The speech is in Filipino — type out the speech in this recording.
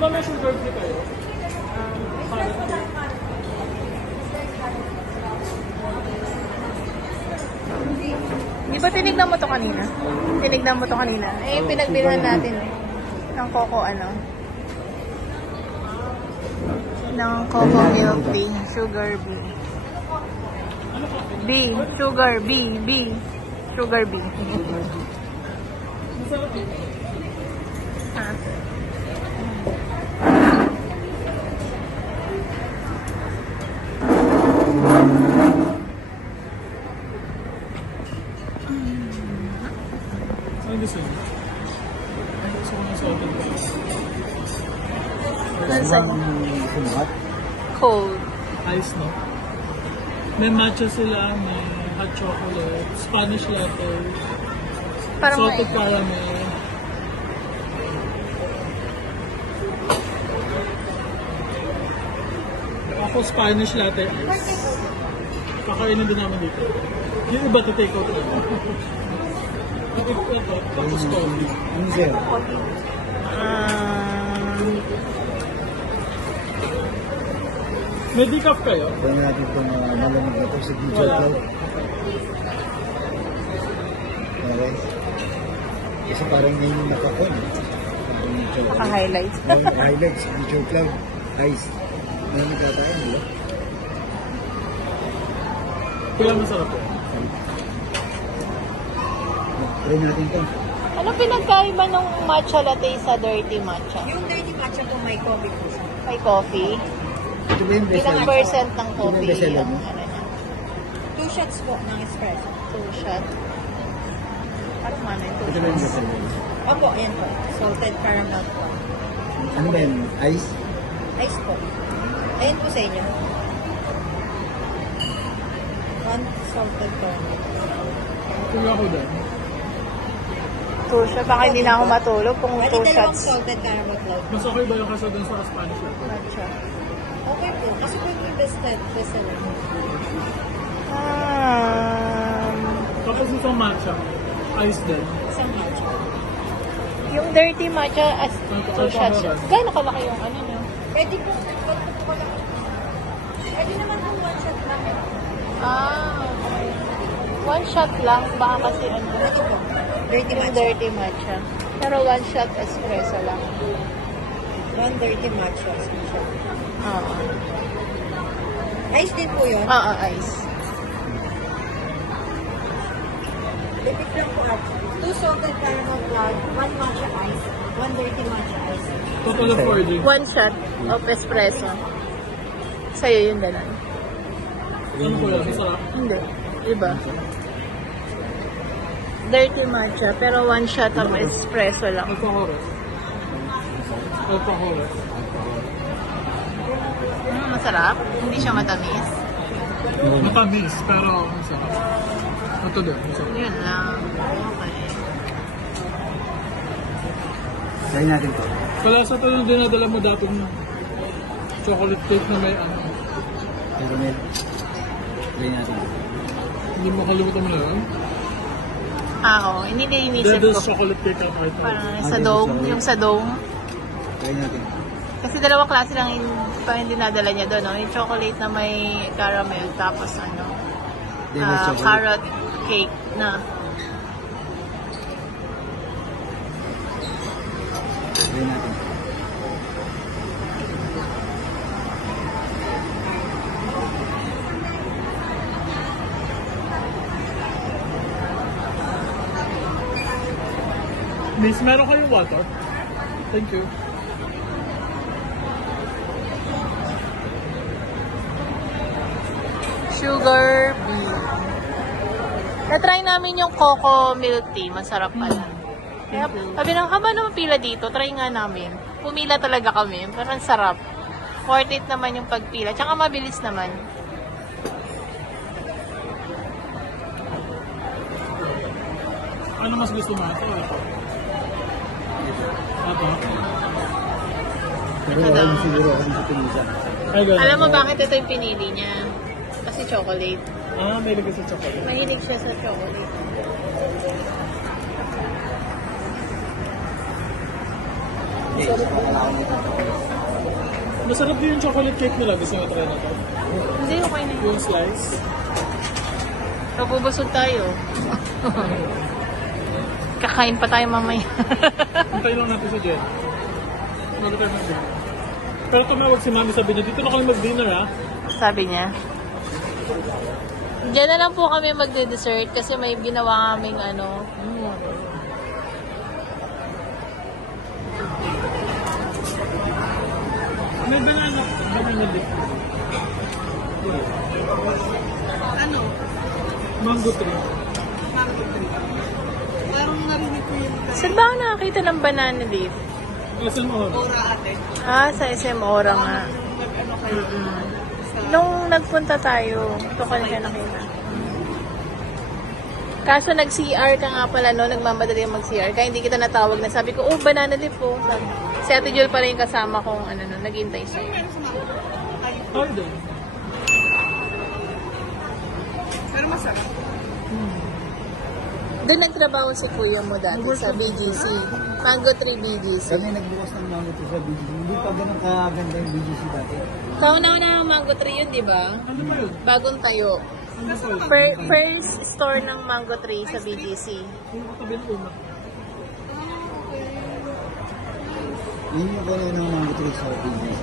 ba may sugar free kayo? Di ba tinignan mo to kanina? Tinignan mo to kanina. Eh, pinagbilhan natin eh. Ng coco ano? Ng coco milk tea. Sugar bee. B. Sugar B. B. Sugar B. Ah. Ano gusto niyo? Ano gusto ko ng salted guys? Cold. Ice, no? May matcha sila, may hot chocolate, Spanish latte, Parang salted may... caramel. Ako Spanish latte ice. Kakainin din namin dito. Yung iba to take out ito. Ito, tapos coffee. Ano sir? May decaf kayo? Gawin natin itong malamig na ito sa Signature Cloud. Okay. Kasi parang ngayon yung nakakon. Naka-highlights. Highlight, Signature Cloud. Guys, malamig na tayo, di ba? Kaya masarap po. Try natin ito. Ano pinagkaiba ng matcha latte sa dirty matcha? Yung dirty matcha po may coffee po siya. May coffee? Ito ba yung best Ilang seller? percent ng coffee? Ito ba yung best seller Yung mo? ano niya? 2 shots po ng espresso. 2 shot. Parang ano yung 2 Ito ba yung best shots? seller mo? Opo, ayan po. Salted caramel po. Ano ba yun? Ice? Ice po. Ayan po sa inyo. 1 salted caramel. Kaya ako din. 2 shot. Baka hindi na ako matulog kung Pwede 2 dalawang shots. salted caramel cloud. Mas okay ba yung kasa dun sa Spanish latte? Matcha. Okay po. Kasi po yung best seller. Tapos itong matcha, ice din. Isang matcha. Yung dirty matcha as 2 shots. Gano'n kalaki yung ano nyo? Pwede po. Pwede naman po 1 shot lang. Okay. 1 shot lang. Baka kasi ano. Pwede po. Dirty Yung matcha. dirty matcha. Pero 1 shot espresso lang. 1 dirty matcha. Special. Oo. Ice din po yun. Oo, ice. Repeat lang po at 2 salted caramel cloud, 1 matcha ice, 1 dirty matcha ice. Total of 40. 1 shot of espresso. Sa'yo yun dalan. Ano po yan? Masarap? Hindi. Iba. Dirty matcha, pero 1 shot of espresso lang. Alcoholos. Alcoholos. Masarap. Hindi siya matamis. Matamis, pero masarap. Ito din, masarap. Yun lang. Okay. Try natin ito. Kalasa ito yung dinadala mo dati ng chocolate cake na may ano. Caramel. Try natin ito. Hindi mo kalimutan mo na yun. Oo. Hindi na inisip Devil's ko. chocolate cake ang kahit Parang sa dome. Yung sa dome. Try natin. Kasi dalawang klase lang yung dinadala niya doon. No? Yung chocolate na may caramel. Tapos ano. Devil's chocolate. Carrot cake na. Try natin. Miss, meron kayong water? Thank you. Sugar bee. Na-try namin yung coco milk tea. Masarap pala. Kaya sabi nang haba naman pila dito, try nga namin. Pumila talaga kami. Parang sarap. Worth it naman yung pagpila. Tsaka mabilis naman. Ano mas gusto mo? Ito. Ito. Pero wala na siguro ako sa pinisa. Ay, ganun. Alam mo bakit ito yung pinili niya? Kasi chocolate. Ah, may lagay sa chocolate. Mahilig siya sa chocolate. Yes, wala ako nito. Masarap din yung chocolate cake nila. Gusto mo try na to? Hindi, okay na yun. Yung slice. Mabubusog tayo. Kakain pa tayo mamaya. Hintayin lang natin si Jen. Mag-return na din. Pero tumawag si Mami, sabi niya, dito na kami mag-dinner ha. Sabi niya. Diyan na lang po kami magde-dessert kasi may ginawa kaming ano. May banana. Banana dip. Ano? Mango tree. Mango tree. Parang narinig ko yung Saan ba ako nakakita ng banana leaf? SM Ora. Ora ate. Sa SM Ora nga. Nag-ano kayo? Nung nagpunta tayo, ito ka na nakita. Kaso nag-CR ka nga pala, no? Nagmamadali ang mag-CR. Kaya hindi kita natawag na. Sabi ko, banana leaf po. Sabi. Si Ate Jul pala yung kasama kong naghintay siya. Ay, din. Pero masarap. Doon nagtrabaho si kuya mo dati sa BGC. Mango Tree BGC. Kami nagbukas ng mango tree sa BGC. Hindi pa ganun kaganda yung BGC dati. Kauna-una ang Mango Tree yun, di ba? Ano ba yun? Bagong tayo. Ano ba yun? First store ng Mango Tree sa BGC. Yung katabi ng una. Yun yung kuno ng mango tree sa BGC.